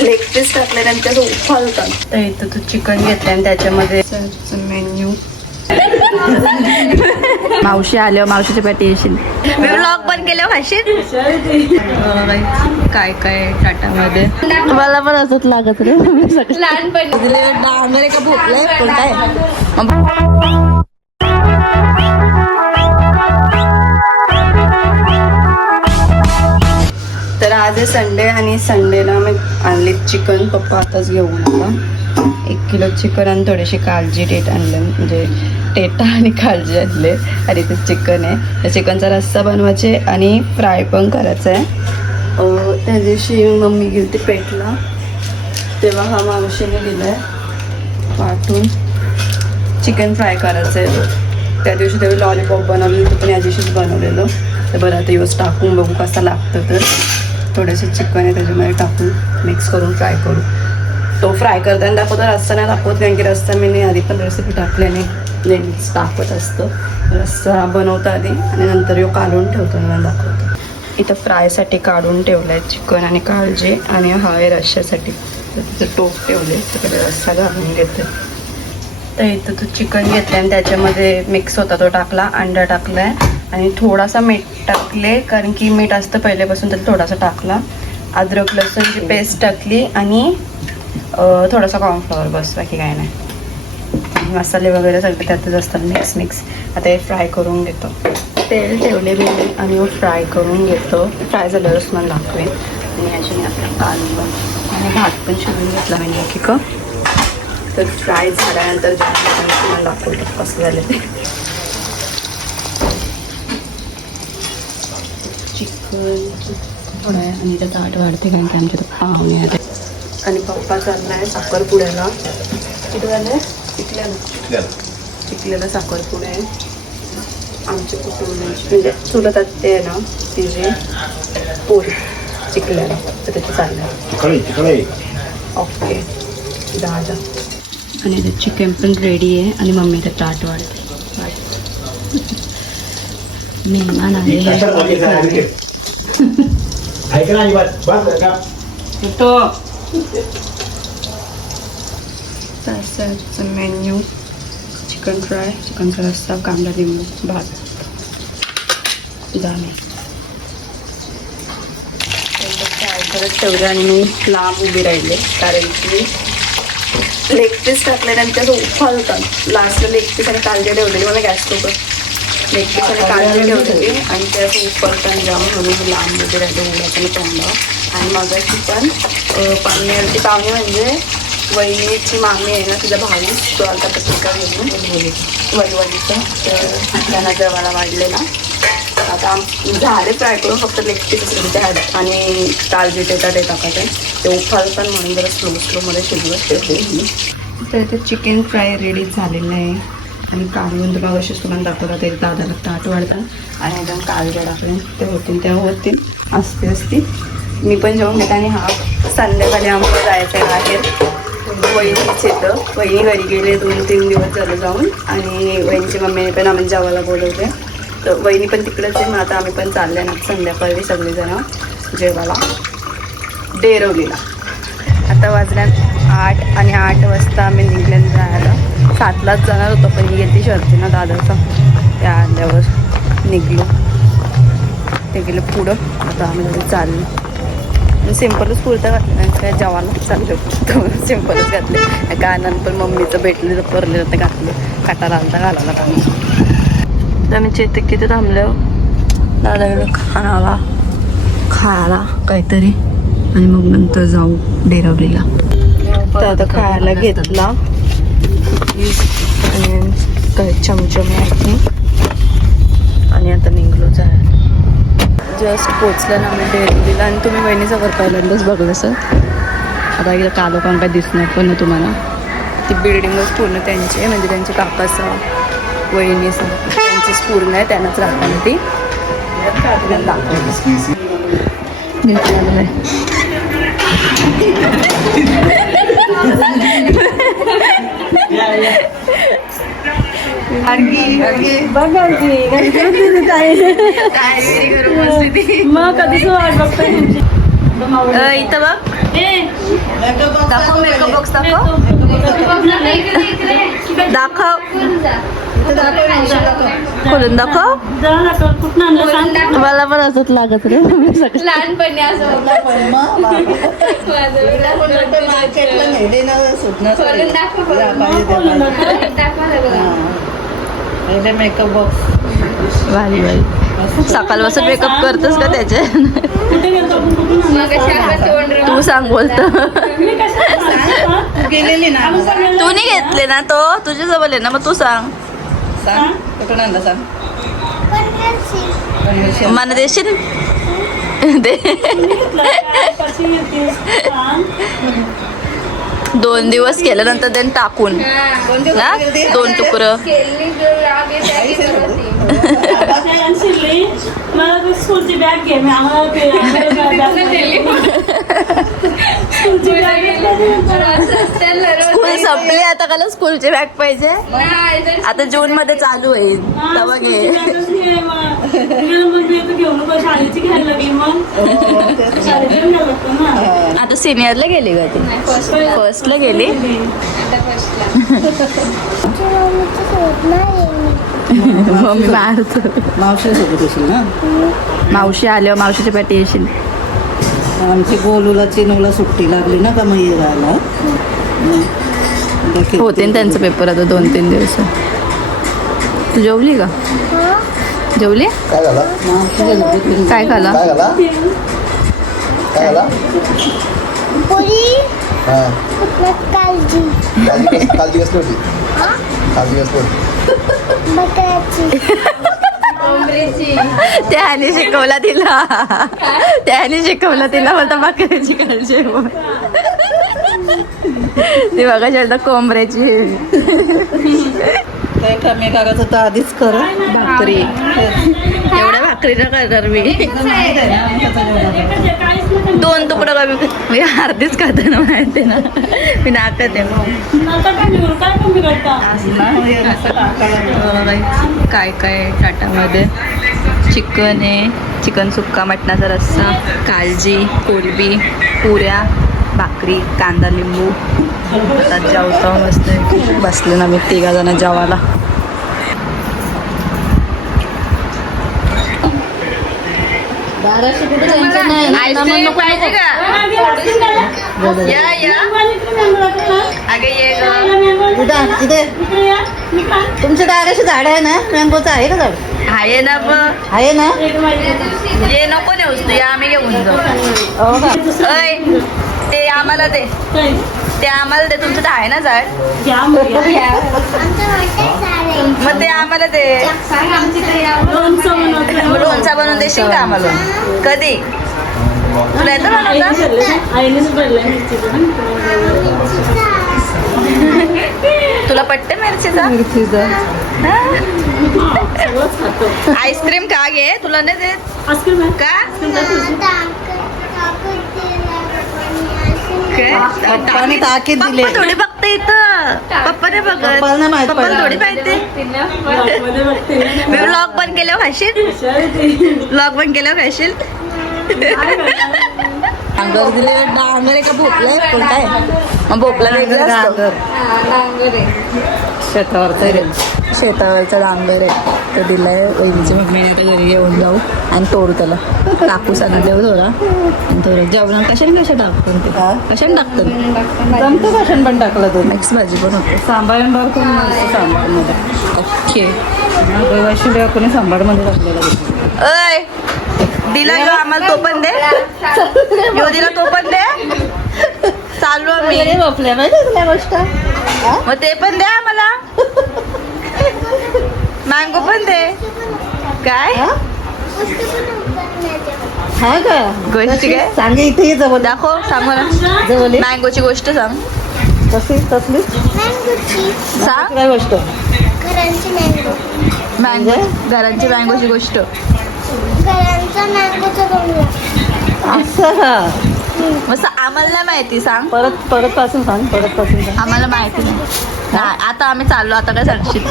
Leg piece टाकले त्यांच्यात उफालतात. तर इथं तू चिकन घेतलं आणि त्याच्यामध्ये मेन्यू. मावशी आल्यावर मावशीच्या पाठी येशील. मी ब्लॉग पण केलं भाषेत. काय काय टाटामध्ये मला पण असंच लागत रे लहानपणी. डांगरे का भोपलाय पण काय. तर आज आहे संडे आणि संडेला मी आणली चिकन. पप्पा आताच घेऊन आला 1 किलो चिकन आणि थोडीशी काळजी डेट आणलं, म्हणजे टेटा आणि काळजी आणले. आणि ते चिकन आहे, त्या चिकनचा रस्सा बनवायचे आणि फ्राय पण करायचा आहे. त्या दिवशी मम्मी गेली ती पेटला तेव्हा हा मावशीने दिला आहे पाठवून चिकन फ्राय करायचं आहे. त्या दिवशी तेव्हा लॉलीपॉप बनवलेलं, पण या दिवशीच बनवलेलं. तर बरं आता दिवस टाकून बघू कसं लागतं. तर थोडंसं चिकन आहे त्याच्यामध्ये टाकून मिक्स करून फ्राय करू. तो फ्राय करताना दाखवतो, रस्सा नाही दाखवत, कारण की रस्सा मी आधी पण रेसिपी टाकल्याने नेहमीच दाखवत असतं. रस्सा बनवता आधी आणि नंतर यो काढून ठेवतो मला दाखवतो. इथं फ्रायसाठी काढून ठेवलं आहे चिकन आणि काळजी, आणि हा आहे रश्श्यासाठी. तर तिथं टोप ठेवले, तिकडे रस्सा घालून घेते. तर इथं तो चिकन घेतलं आणि त्याच्यामध्ये मिक्स होता तो टाकला, अंडा टाकला आहे आणि थोडासा मीठ टाकले, कारण की मीठ असतं पहिल्यापासून, तर थोडासा टाकला. अद्रक लसूणची पेस्ट टाकली आणि थोडासा कॉर्नफ्लॉवर, बस, बाकी काय नाही. मसाले वगैरे सगळे त्यातच असतात मिक्स. आता हे फ्राय करून घेतो. तेल ठेवले मी आणि फ्राय करून घेतो. फ्राय झाल्यावरच मला दाखवेन. आणि याच्याने आपला कांदा आणि भात पण शिजून घेतला म्हणजे की का. तर फ्राय झाल्यानंतर मला दाखवतो कसं झालं ते. चिकन थोडं आहे आणि त्यात ताट वाढते, कारण की आमच्या पाहुणे आहेत. आणि पप्पा चालला आहे साखरपुड्याला. कुठे झालं आहे? चिखल्याला साखरपुडा आहे. आमचे कुटुंब म्हणजे चुलत ते आहे ना, तिचे पोरी चिखल्याला, तर त्याचं चाललं आहे. ओके दादा. आणि ते चिकन पण रेडी आहे आणि मम्मी ते ताट वाढते. मेहमान आले. मेन्यू चिकन फ्राय, चिकनचा रस्सा, कांदा लिंबू, भात, दाणे. फ्राय करत ठेवलं आणि मी लांब उभी राहिले, कारण की लेग पीस टाकले त्यांच्यात उफालतात. लास्टला लेग पीस आणि कांदे ठेवलेली मला गॅस सोबत. लेग पीस आणि कांदे ठेवलेली आणि त्यात उफालतात जाम, म्हणून लांब उभी राहिले उघडाचं तोंडावर. आणि मगाशी पण पाहुणे म्हणजे वहिनीची मामी आहे ना, तिचा भाऊ, तो आता पत्रिका घेऊन वहिवाडीचा, तर त्यांना जेवायला वाढलेला. आता झाले फ्राय करून, फक्त लेग पीस त्यात आणि काळजी टेटा ते टाकायचे. ते उफालतात म्हणून जरा स्लोमध्ये शिजवत ठेवले. तर ते चिकन फ्राय रेडी झालेलं आहे. आणि काढून तर अशीच तुम्हाला दाखवतात. एक दादाला ताट वाढतात आणि एकदम काळज्या टाकल्या ते होतील तेव्हा होतील. असते मी पण जेवण घेते. आणि हा संध्याकाळी आम्हाला जायचं आहे बाहेर. वहिनीच येतं, वहिनी घरी गेले 2-3 दिवस झालं जाऊन. आणि वहिनीच्या मम्मीने पण आम्ही जेवायला बोलवते, तर वहिनी पण तिकडेच आहे. मग आता आम्ही पण चालले ना संध्याकाळी सगळेजण जेवायला डेरवलीला. आता वाजल्यात 8 आणि 8 वाजता आम्ही निघल्यानं जायला. 7लाच जाणार होतो, पण येते शर्ती ना दादाचा, त्या आल्यावर निघलो. ते गेलं पुढं. आता आम्ही चाललो. सिम्पलच कुर्ता घातलं, काय जेवायला चाललं सिम्पलच घातले. कानान पण मम्मीचं भेटलं तर परलं तर घातलं, काटा रालता घालायला पाहिजे. तर आम्ही चेतक किती थांबलो दादाकडे खायला काहीतरी, आणि मग नंतर जाऊ डेरवलीला. तर आता खायला घेतला आणि काही चमचम आहे आणि आता निघलो जायला. जस्ट पोचलं ना आम्ही डेरवलीला. आणि तुम्ही वहिनीचा घर पहिल्यांदाच बघलं सर. आता एकदा कालो पण काय दिसणार पण ना तुम्हाला. ती बिल्डिंगच पूर्ण त्यांची आहे, म्हणजे त्यांच्या काकाचं वहिनीचं त्यांचीच पूर्ण आहे, त्यांनाच राहताना ती मग कधीच वाट बघताय इथं बघ. दाखव मेकअप बॉक्स दाखव दाखव खोलून दाखव. मला पण असंच लागत रे लहानपणी असं मेकअप बॉक्स भारी भारी. सकाळपासून मेकअप करतोस का त्याचे? तू सांग बोलत गेलेली ना तू नाही घेतले ना तो तुझ्याजवळ आहे ना मग तू सांग. सांग कुठून आणला सांग. मला देशील दे 2 दिवस केल्यानंतर त्यांनी टाकून ना 2 तुकडं. मला स्कूलची बॅग घे मी स्कूल संपली आता का स्कूलची बॅग पाहिजे. आता जून मध्ये चालू होईल तेव्हा घे. घेऊ नको शाळेची घ्यायला लागली मग शाळेची घ्यायला लागतो ना. आता सिनियरला गेली का ती? फर्स्टला गेली. मम्मी मारतो. मावशी सोबत येशील ना. मावशी आल्यावर मावशीच्या पाठी येशील. आमची गोलूला चिनूला सुट्टी लागली ना का मग ये राहिला होते ना त्यांचा पेपर आता 2-3 दिवस. तू जेवली का? जेवली काय झालं काय खाला? काय झाला काय झाला हां काळजी कसली होती काळजी कसली होती त्याने शिकवला तिला बोलता बकऱ्याची काळजी आहे म्हणून. ती बघा शेवटा कोंबऱ्याची काय कमी करायचं तर आधीच कर. भाकरी एवढ्या भाकरी न करणार मी 2 तुकडं कमी मी अर्धीच खाताना माहिती ना मी नाकत आहे. काय काय ताटामध्ये चिकन आहे चिकन सुक्का मटणाचा रस्सा कालजी कोलबी पुऱ्या भाकरी कांदा लिंबू. आता जेवतो मस्त बसले ना मी 3 जण जेवायला. आईस्क्रीम पाहिजे का? या अगं ये इथे तुमच्या दाराशी झाड आहे ना मँगोचं आहे का झाड आहे ना मग आहे ना. ये नको नेऊस तू या आम्ही घेऊन जाऊ. हो का अय ते आम्हाला दे तुमचं तर आहे ना झाड मग ते आम्हाला दे. लोणचा बनवून देशील का आम्हाला? कधी तुला येतं बनवता? तुला पट्टे मिरचीचा आईस्क्रीम का घे तुला नाही देत का? पप्पाने ताकीद दिली. पप्पा थोडी बघते इथं पप्पाने बघत पप्पाला माहित पप्पाला पडलं. थोडी माहिती. मी व्लॉग बंद केल्यावर खाशील डांगर दिले डांगर आहे का भोपळा आहे कोणता आहे? मग भोपळा वेगळा असतो. शेतावरचा डांगर आहे तो दिलाय वहिनीची मम्मीने आता घरी घेऊन जाऊ आणि तोडू त्याला कापूस आणले थोडा आणि थोडं जेवण कशाने टाकतात ते कशाने टाकतात जमतं भाषण पण टाकलं तो मिक्स भाजी पण होते. सांबार करून सांबारमध्ये ओके रहिवाशी कोणी सांबारमध्ये टाकलेलं अय दिला ह्यो आम्हाला तो पण दे ह्यो दिला तो पण दे चालू मी बापल्या माहिती तुला गोष्ट मग ते पण दे आम्हाला मँगो पण दे काय हा का गोष्ट काय सांगे इथे ये जवळ दाखव सांग मला जवळ ये. मँगोची गोष्ट सांग तसली सांग काय गोष्ट मँगो घरांची मँगोची गोष्ट असं हा मग आम्हाला नाही माहिती सांग परत पासून सांग आम्हाला माहिती नाही आता आम्ही चाललो आता काय सांगशील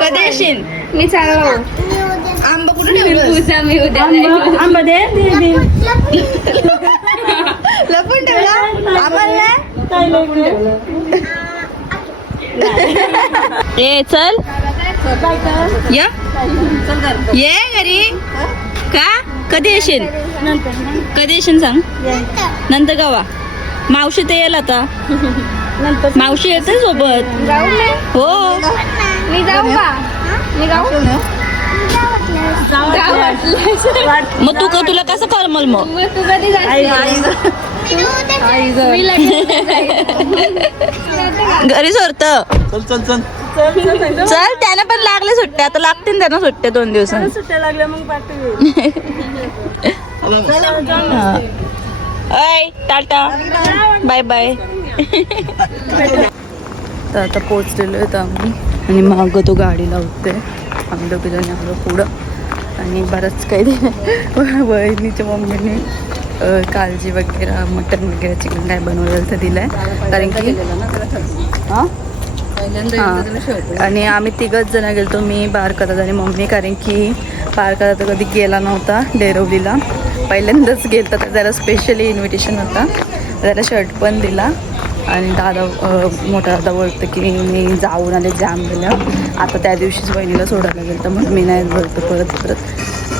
कधी येशील मी चाललो आंबा कुठे ठेवलं मी उद्या आंबा दे लपून ठेव ए चल या ये घरी का कधी येशील कधी येशील सांग नंतर गावा मावशी ते येईल आता मावशी येते सोबत हो मी जाऊ का मी जाऊ मग तू तुला कसं करमल मग तू कधी घरी सोडत चल चल चल चल त्याला पण लागले सुट्ट्या आता लागतील त्यांना सुट्ट्या 2 दिवसांनी सुट्ट्या लागल्या मग पाठी अय टाटा बाय बाय तर आता पोचलेलो आहेत आम्ही आणि मग तो गाडी लावते आम्ही दोघे जण आलो पुढं आणि बरंच काही बहिणीच्या मम्मीने काळजी वगैरे मटन वगैरे चिकन काय बनवलेलं तर दिलं आहे कारण की हां आणि आम्ही 3घच जण गेलो मी बारकादात आणि मम्मी कारण की बारकादात कधी गेला नव्हता डेरवलीला पहिल्यांदाच गेलता तर त्याला स्पेशली इन्व्हिटेशन होता त्याला शर्ट पण दिला आणि दादा मोठा दादा बोलतो की मी जाऊन आले जाम गेलं आता त्या दिवशीच बहिणीला सोडायला गेलं तर मग मी नाही बोलतो परत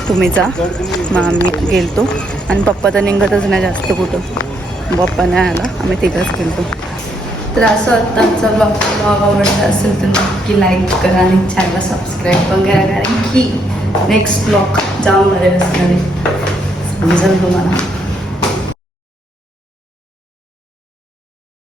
तुम्ही जा मग आम्ही गेलतो आणि पप्पा तर निघतच नाही जास्त कुठं पप्पा नाही आला आम्ही 3घच गेलतो तर असं आत्ताचा ब्लॉग आवडला असेल तर नक्की लाईक करा आणि चॅनलला सबस्क्राईब पण करा कारण की नेक्स्ट ब्लॉग जाम मध्ये असणार आहे समजेल तुम्हाला